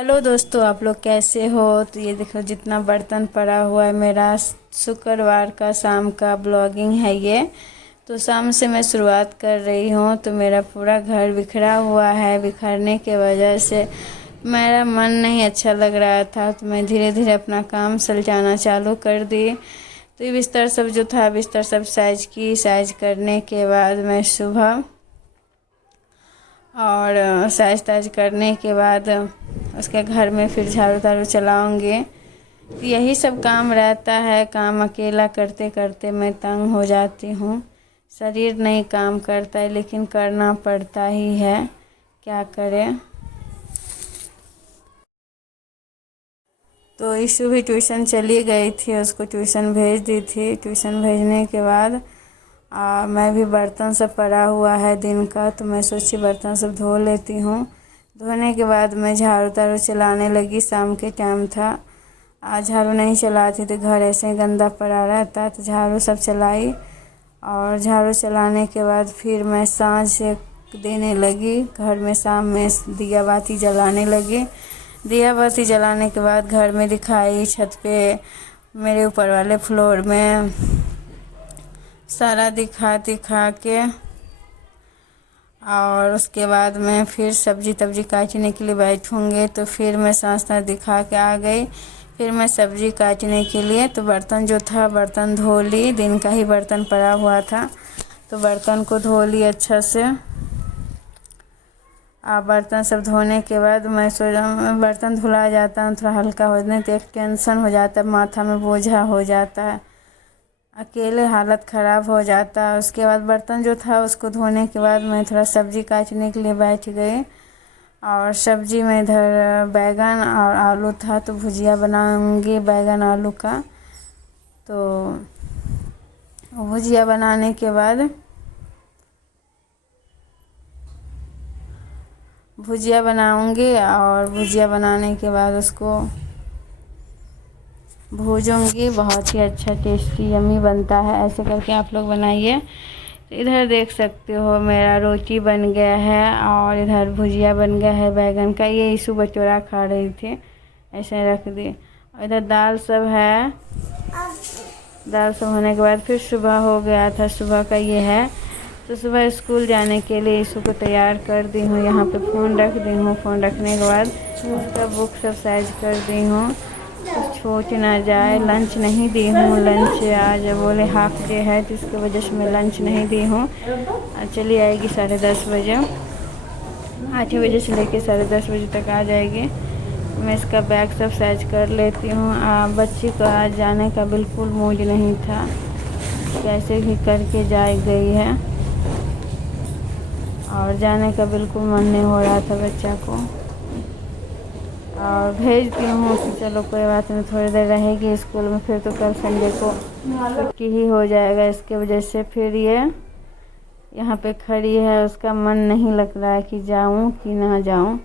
Hello दोस्तों, आप लोग कैसे हो। तो ये देखो जितना बर्तन पड़ा हुआ है। मेरा शुक्रवार का शाम का ब्लॉगिंग है ये। तो शाम से मैं शुरुआत कर रही हूँ। तो मेरा पूरा घर बिखरा हुआ है। बिखरने के वजह से मेरा मन नहीं अच्छा लग रहा था। तो मैं धीरे धीरे अपना काम सुलझाना चालू कर दी। तो ये बिस्तर सब जो था, बिस्तर सब साइज करने के बाद मैं सुबह और साइज ताइज करने के बाद उसके घर में फिर झाड़ू ताड़ू चलाऊँगी। यही सब काम रहता है। काम अकेला करते करते मैं तंग हो जाती हूँ। शरीर नहीं काम करता है, लेकिन करना पड़ता ही है, क्या करें। तो ईशु भी ट्यूशन चली गई थी, उसको ट्यूशन भेज दी थी। ट्यूशन भेजने के बाद मैं भी बर्तन सब पड़ा हुआ है दिन का। तो मैं सोची बर्तन सब धो लेती हूँ। धोने के बाद मैं झाड़ू ताड़ू चलाने लगी। शाम के टाइम था। आज झाड़ू नहीं चलाती तो घर ऐसे ही गंदा पड़ा रहता। तो झाड़ू सब चलाई और झाड़ू चलाने के बाद फिर मैं सांझ से देने लगी। घर में शाम में दिया बाती जलाने लगी। दिया बाती जलाने के बाद घर में दिखाई, छत पे, मेरे ऊपर वाले फ्लोर में सारा दिखा के और उसके बाद मैं फिर सब्जी तब्जी काटने के लिए बैठूँगी। तो फिर मैं सांस दिखा के आ गई। फिर मैं सब्जी काटने के लिए तो बर्तन जो था बर्तन धो ली। दिन का ही बर्तन पड़ा हुआ था तो बर्तन को धो ली अच्छा से। बर्तन सब धोने के बाद मैं सोचा बर्तन धुला जाता है थोड़ा हल्का हो जाने तो एक टेंशन हो जाता है, माथा में बोझा हो जाता है, अकेले हालत ख़राब हो जाता है। उसके बाद बर्तन जो था उसको धोने के बाद मैं थोड़ा सब्ज़ी काटने के लिए बैठ गई। और सब्ज़ी में इधर बैगन और आलू था तो भुजिया बनाऊंगी बैगन आलू का। तो भुजिया बनाने के बाद भुजिया बनाऊंगी और भुजिया बनाने के बाद उसको भूजूंगी। बहुत ही अच्छा टेस्टी यम्मी बनता है। ऐसे करके आप लोग बनाइए। तो इधर देख सकते हो मेरा रोटी बन गया है और इधर भुजिया बन गया है बैगन का। ये ईशु बचोरा खा रही थी, ऐसे रख दी। और इधर दाल सब है। दाल सब होने के बाद फिर सुबह हो गया था, सुबह का ये है। तो सुबह स्कूल जाने के लिए ईशु को तैयार कर दी हूँ। यहाँ पे फ़ोन रख दी हूँ। फ़ोन रखने के बाद उसका बुक सब साइज कर दी हूँ, कुछ छूट ना जाए। लंच नहीं दी हूँ। लंच आज बोले हाफ डे है तो इसकी वजह से मैं लंच नहीं दी हूँ। चली आएगी 10:30 बजे, 8 बजे से लेके 10:30 बजे तक आ जाएगी। मैं इसका बैग सब साइज कर लेती हूँ। बच्ची को आज जाने का बिल्कुल मूड नहीं था, कैसे भी करके जा गई है और जाने का बिल्कुल मन नहीं हो रहा था बच्चा को। और भेज दी हूँ कि चलो कोई बात नहीं, थोड़ी देर रहेगी स्कूल में, फिर तो कल संडे को छुट्टी ही हो जाएगा। इसके वजह से फिर ये यहाँ पे खड़ी है। उसका मन नहीं लग रहा है कि जाऊँ कि ना जाऊँ,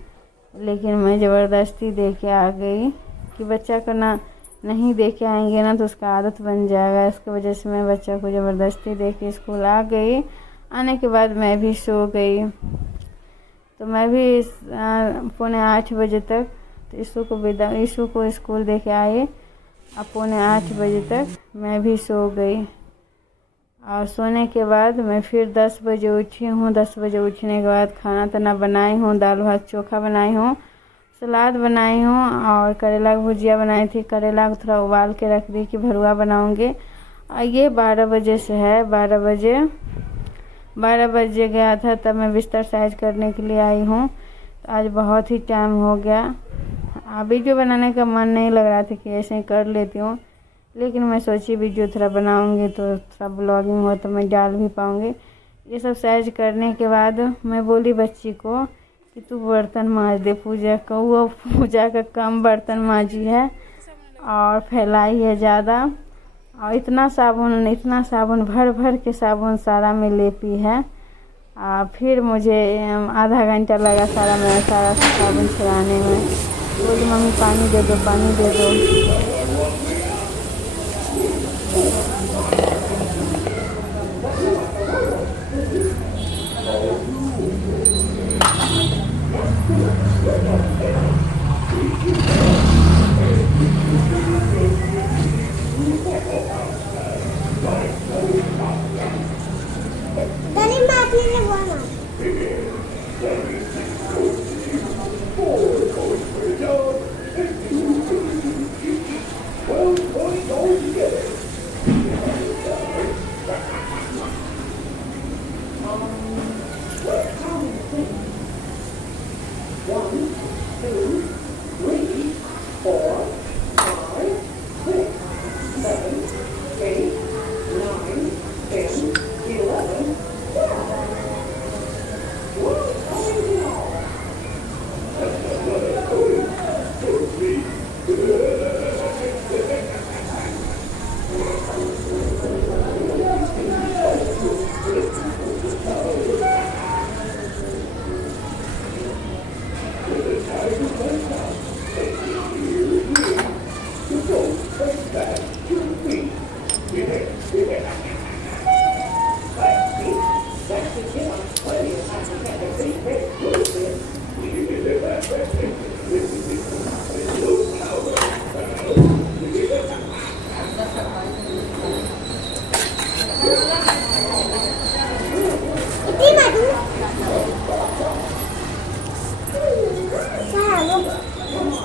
लेकिन मैं ज़बरदस्ती दे के आ गई कि बच्चा को ना नहीं दे के आएंगे ना तो उसका आदत बन जाएगा। इसकी वजह से मैं बच्चा को ज़बरदस्ती दे के स्कूल आ गई। आने के बाद मैं भी सो गई। तो मैं भी 7:45 बजे तक तो ईशु को स्कूल दे के आई। अब 7:45 बजे तक मैं भी सो गई। और सोने के बाद मैं फिर 10 बजे उठी हूँ। 10 बजे उठने के बाद खाना ताना बनाई हूँ। दाल भात चोखा बनाई हूँ, सलाद बनाई हूँ और करेला की भुजिया बनाई थी। करेला को थोड़ा उबाल के रख दी कि भरुआ बनाऊँगी। और ये 12 बजे से है। 12 बजे गया था तब मैं बिस्तर साइज करने के लिए आई हूँ। तो आज बहुत ही टाइम हो गया। वीडियो बनाने का मन नहीं लग रहा था कि ऐसे ही कर लेती हूँ, लेकिन मैं सोची वीडियो थोड़ा बनाऊँगी तो थोड़ा ब्लॉगिंग हो तो मैं डाल भी पाऊँगी। ये सब साइज करने के बाद मैं बोली बच्ची को कि तू बर्तन मांज दे पूजा का। वो पूजा का कम बर्तन मांजी है और फैलाई है ज़्यादा। और इतना साबुन भर भर के साबुन सारा में लेपी है। फिर मुझे आधा घंटा लगा मेरा सारा साबुन छुड़ाने में। बोली मम्मी पानी दे दो, पानी दे दो।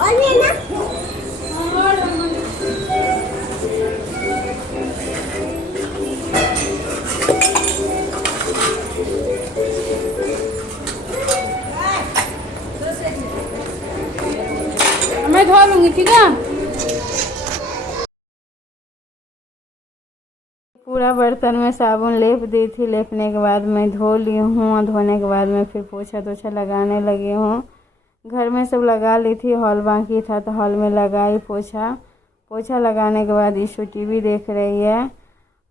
मैं धो लूँगी, ठीक है। पूरा बर्तन में साबुन लेप दी थी। लेपने के बाद मैं धो ली हूँ। धोने के बाद मैं फिर पोछा तोछा लगाने लगी हूँ। घर में सब लगा ली थी, हॉल बाकी था तो हॉल में लगाई पोछा। पोछा लगाने के बाद ईशू टीवी देख रही है।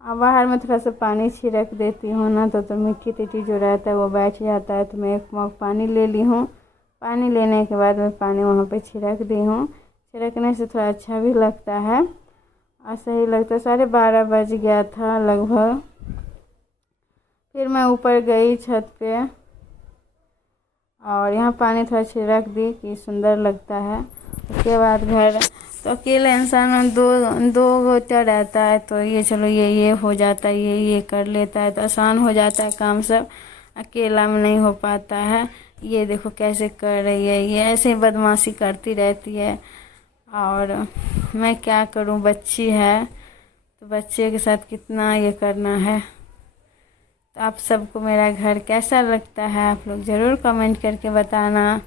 अब बाहर में थोड़ा सा पानी छिड़क देती हूँ ना, तो मिट्टी तिट्टी जो रहता है वो बैठ जाता है। तो मैं एक मग पानी ले ली हूँ। पानी लेने के बाद मैं पानी वहाँ पे छिड़क दी हूँ। छिड़कने से थोड़ा अच्छा भी लगता है और सही लगता है। 12:30 बज गया था लगभग। फिर मैं ऊपर गई छत पे और यहाँ पानी थोड़ा छिड़क दी कि सुंदर लगता है। उसके बाद घर तो अकेले इंसान दो गोता रहता है, तो ये चलो ये हो जाता है, ये कर लेता है तो आसान हो जाता है काम सब। अकेला में नहीं हो पाता है। ये देखो कैसे कर रही है, ये ऐसे ही बदमाशी करती रहती है। और मैं क्या करूं, बच्ची है तो बच्चे के साथ कितना ये करना है। तो आप सबको मेरा घर कैसा लगता है आप लोग ज़रूर कमेंट करके बताना।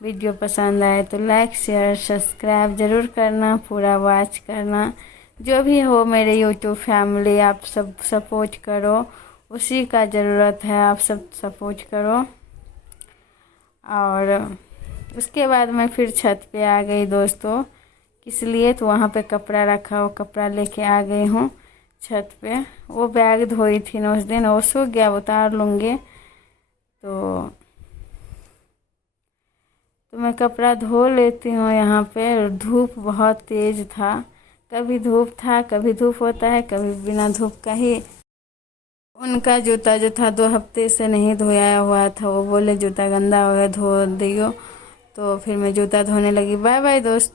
वीडियो पसंद आए तो लाइक शेयर सब्सक्राइब ज़रूर करना, पूरा वॉच करना। जो भी हो मेरे यूट्यूब फैमिली, आप सब सपोर्ट करो, उसी का ज़रूरत है, आप सब सपोर्ट करो। और उसके बाद मैं फिर छत पे आ गई दोस्तों। इसलिए तो वहाँ पे कपड़ा रखा, वो कपड़ा लेके आ गई हूँ छत पे। वो बैग धोई थी ना उस दिन, वो सूख गया, उतार लूँगी। तो मैं कपड़ा धो लेती हूँ यहाँ पे। धूप बहुत तेज़ था, कभी धूप था कभी धूप होता है, कभी बिना धूप का ही। उनका जूता जो था 2 हफ्ते से नहीं धोया हुआ था, वो बोले जूता गंदा हो गया धो दियो। तो फिर मैं जूता धोने लगी। बाय बाय दोस्त।